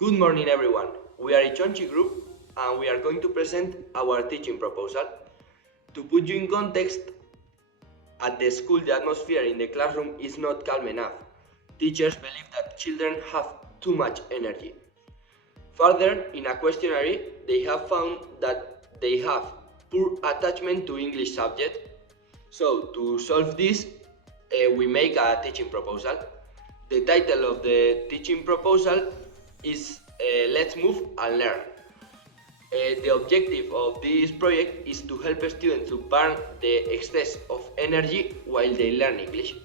Good morning everyone, we are Itxontxi group and we are going to present our teaching proposal. To put you in context, at the school the atmosphere in the classroom is not calm enough. Teachers believe that children have too much energy. Further, in a questionnaire, they have found that they have poor attachment to English subject. So, to solve this, we make a teaching proposal. The title of the teaching proposal is Let's Move and Learn. The objective of this project is to help students to burn the excess of energy while they learn English.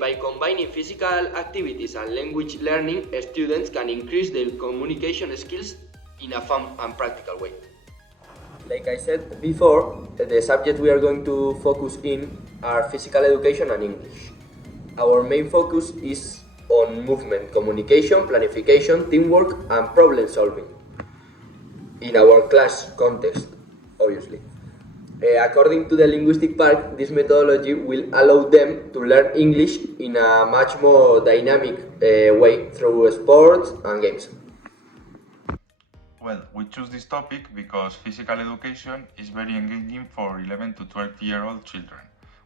By combining physical activities and language learning, students can increase their communication skills in a fun and practical way. Like I said before, the subjects we are going to focus in are physical education and English. Our main focus is on movement, communication, planification, teamwork, and problem solving. In our class context, obviously. According to the linguistic part, this methodology will allow them to learn English in a much more dynamic way through sports and games. Well, we choose this topic because physical education is very engaging for 11 to 12-year-old children.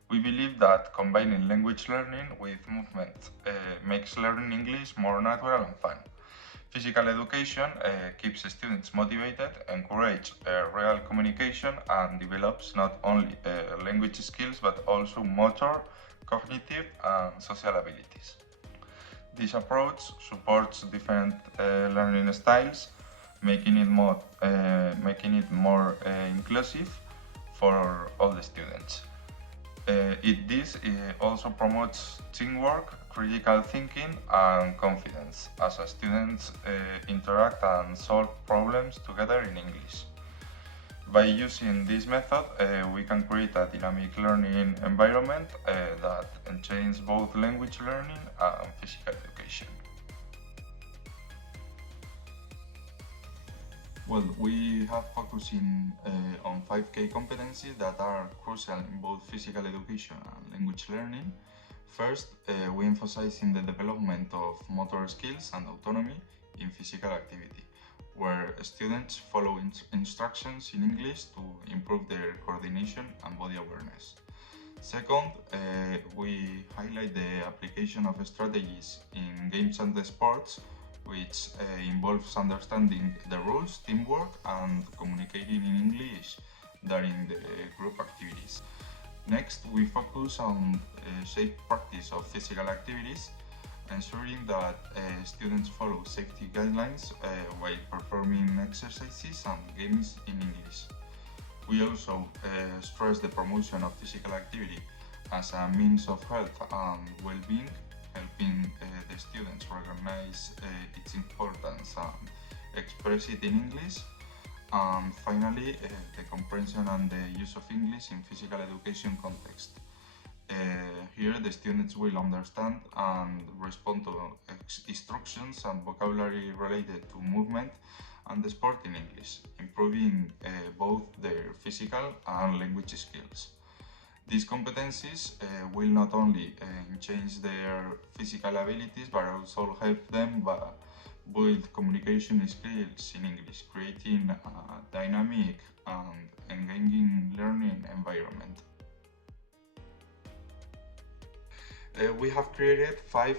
We believe that combining language learning with movement makes learning English more natural and fun. Physical education keeps students motivated, encourages real communication, and develops not only language skills but also motor, cognitive, and social abilities. This approach supports different learning styles, making it more inclusive for all the students. This also promotes teamwork, critical thinking, and confidence as students interact and solve problems together in English. By using this method, we can create a dynamic learning environment that enhances both language learning and physical education. Well, we have focusing on 5 key competencies that are crucial in both physical education and language learning. First, we emphasize in the development of motor skills and autonomy in physical activity, where students follow instructions in English to improve their coordination and body awareness. Second, we highlight the application of strategies in games and sports, which involves understanding the rules, teamwork, and communicating in English during the group activities. Next, we focus on safe practice of physical activities, ensuring that students follow safety guidelines while performing exercises and games in English. We also stress the promotion of physical activity as a means of health and well-being, helping the students recognize its importance and express it in English. And finally, the comprehension and the use of English in physical education context. Here the students will understand and respond to instructions and vocabulary related to movement and the sport in English, improving both their physical and language skills. These competencies will not only change their physical abilities but also help them build communication skills in English, creating a dynamic and engaging learning environment. We have created 5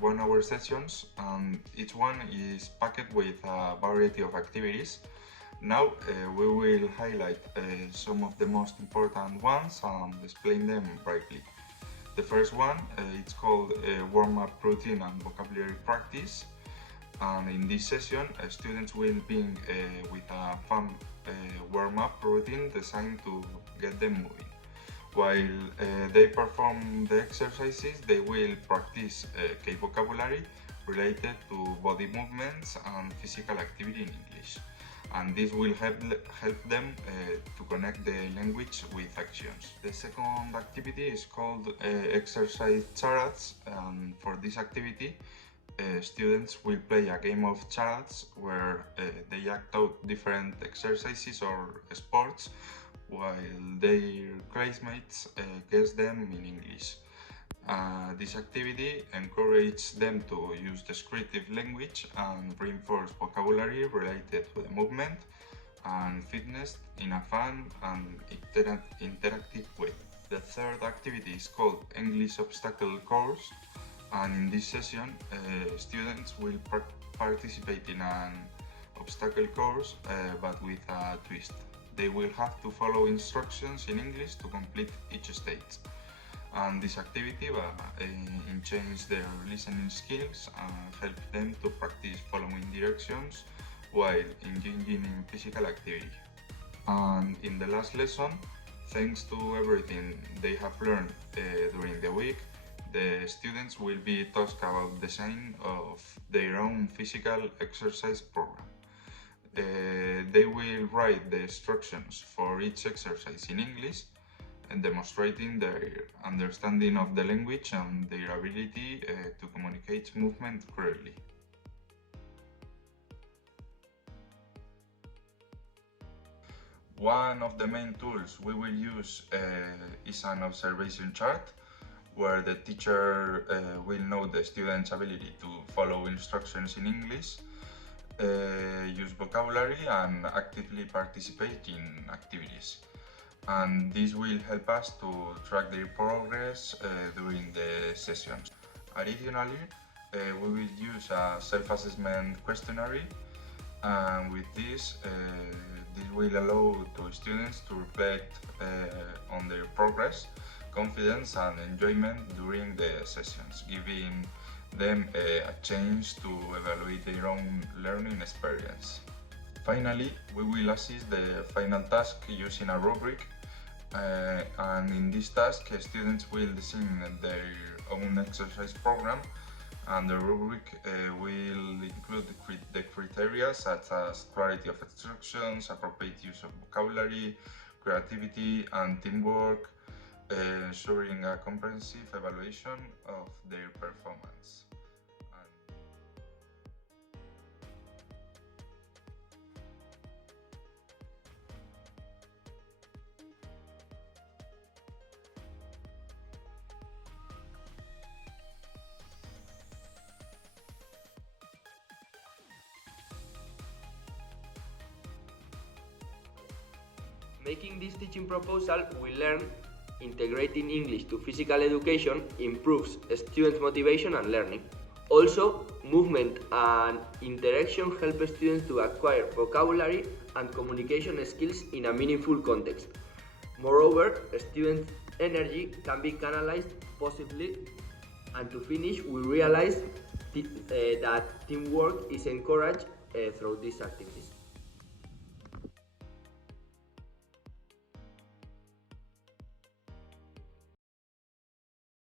one-hour sessions, and each one is packed with a variety of activities. Now we will highlight some of the most important ones and explain them briefly. The first one it's called warm-up routine and vocabulary practice, and in this session students will begin with a fun warm-up routine designed to get them moving. While they perform the exercises, they will practice key vocabulary related to body movements and physical activity in English. And this will help them to connect the language with actions. The second activity is called exercise charades, and for this activity students will play a game of charades where they act out different exercises or sports while their classmates guess them in English. This activity encourages them to use descriptive language and reinforce vocabulary related to the movement and fitness in a fun and interactive way. The third activity is called English Obstacle Course, and in this session students will participate in an obstacle course but with a twist. They will have to follow instructions in English to complete each stage. And this activity enhances their listening skills and help them to practice following directions while engaging in physical activity. And in the last lesson, thanks to everything they have learned during the week, the students will be taught about the design of their own physical exercise program. They will write the instructions for each exercise in English, and demonstrating their understanding of the language and their ability to communicate movement clearly. One of the main tools we will use is an observation chart, where the teacher will know the student's ability to follow instructions in English, use vocabulary, and actively participate in activities. And this will help us to track their progress during the sessions. Additionally, we will use a self-assessment questionnaire, and with this, this will allow to students to reflect on their progress, confidence and enjoyment during the sessions, giving them a chance to evaluate their own learning experience. Finally, we will assist the final task using a rubric, and in this task students will design their own exercise program, and the rubric will include the criteria such as clarity of instructions, appropriate use of vocabulary, creativity and teamwork, ensuring a comprehensive evaluation of their performance. Making this teaching proposal, we learn integrating English to physical education improves students' motivation and learning. Also, movement and interaction help students to acquire vocabulary and communication skills in a meaningful context. Moreover, students' energy can be canalized positively, and to finish, we realize that teamwork is encouraged through these activities.